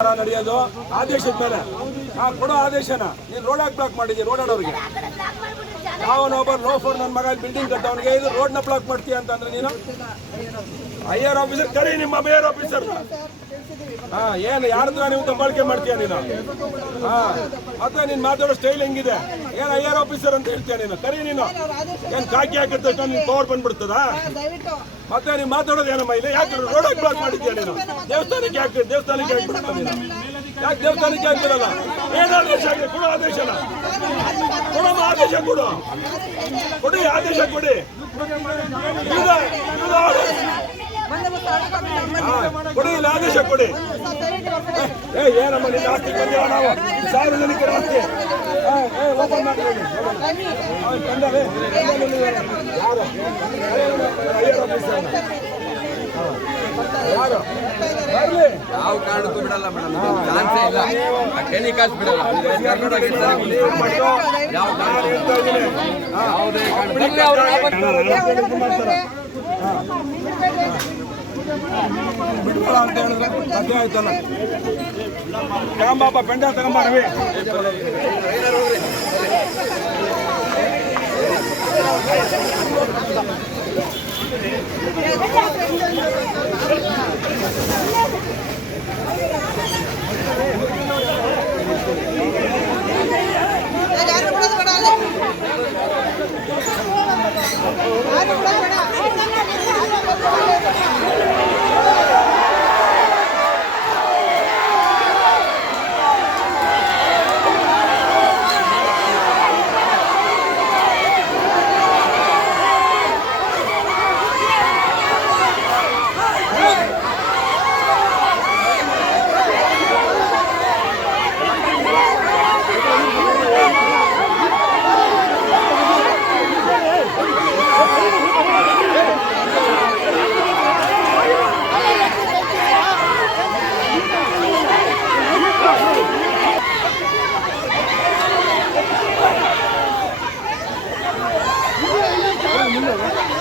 ನಡೆಯೋದು ಆದೇಶದ ಮೇಲೆ. ಕೊಡೋ ಆದೇಶನ. ನೀನ್ ರೋಡ್ ಹಾಕಿ ಬ್ಲಾಕ್ ಮಾಡಿದ್ದೀನಿ ರೋಡ್ ಆಡೋರಿಗೆ ಅವನೊಬ್ಬ ಲೋಫರ್ ನನ್ನ ಮಗ ಬಿಲ್ಡಿಂಗ್ ಕಟ್ಟವನಿಗೆ, ಇದು ರೋಡ್ನ ಬ್ಲಾಕ್ ಮಾಡ್ತೀಯ ಅಂತಂದ್ರೆ ನೀನು? ಐ ಆರ್ ಆಫೀಸರ್ ಕರಿ ನಿಮ್ಮ ಮೇಯರ್ ಆಫೀಸರ್ ಹಾ, ಏನು, ಯಾರ ಹತ್ರ ನೀವು ತಂಬಾಳಿಕೆ ಮಾಡ್ತೀಯ ನೀನು? ಹಾ, ಮತ್ತೆ ನೀನ್ ಮಾತಾಡೋ ಸ್ಟೈಲ್ ಹೆಂಗಿದೆ? ಏನ್ ಐ ಆರ್ ಆಫೀಸರ್ ಅಂತ ಹೇಳ್ತೀಯ ನೀನು? ಕರಿ ನೀನು. ಏನ್ ಕಾಕಿ ಹಾಕಿದ ಪವರ್ ಬಂದ್ಬಿಡ್ತದಾ? ಮತ್ತೆ ನೀವು ಮಾತಾಡೋದು ಏನಮ್ಮ ಇಲ್ಲ? ಯಾಕೆ ರೋಡ್ ಬ್ಲಾಕ್ ಮಾಡಿದ್ಯಾ ನೀನು? ದೇವಸ್ಥಾನಕ್ಕೆ ಹಾಕ್ತೀನಿ ದೇವಸ್ಥಾನಕ್ಕೆ ನೀನು. ಯಾಕೆ ದೇವಸ್ಥಾನಕ್ಕೆ ಹಾಕ್ತಿರಲ್ಲ ಏನು ಆದೇಶ ಕೊಡು ಆದೇಶನ ಆದೇಶ ಕೊಡು. ಕೊಡಿ, ಆದೇಶ ಕೊಡಿ. ಕೊಡಿ, ಇಲ್ಲ ಆದೇಶ ಕೊಡಿ. ಏ ಏನಮ್ಮ ನಿನ್ನ ಆಸ್ತಿ ಬಂದಿಲ್ಲ ನಾವು. ಸಾರ್ವಜನಿಕರ ಆಸ್ತಿ ಓಪನ್ ಮಾಡಿ ಹೇಳಿ. ಅವ್ನು ತಂದವೆ. ಯಾರು ಐಆರ್ ಆಫೀಸರ್ ಯಾರು ಬರ್ಲಿ ಯಾವ ಕಾರಣಕ್ಕೂ ಬಿಡಲ್ಲ ಮೇಡಮ್. ಚಾನ್ಸೇ ಇಲ್ಲ. ಟೆಲಿಕಾಸ್ಟ್ ಬಿಡಲ್ಲ. ಕರ್ನಾಟಕ. ಯಾವ ಅಂತ ಹೇಳಿದ್ರೆ ಸಾಧ್ಯ ಆಯ್ತಲ್ಲ? ತಗೊಂಬಪ್ಪ ಪೆಂಡ ತಗೊಂಬ 何だ?你走吧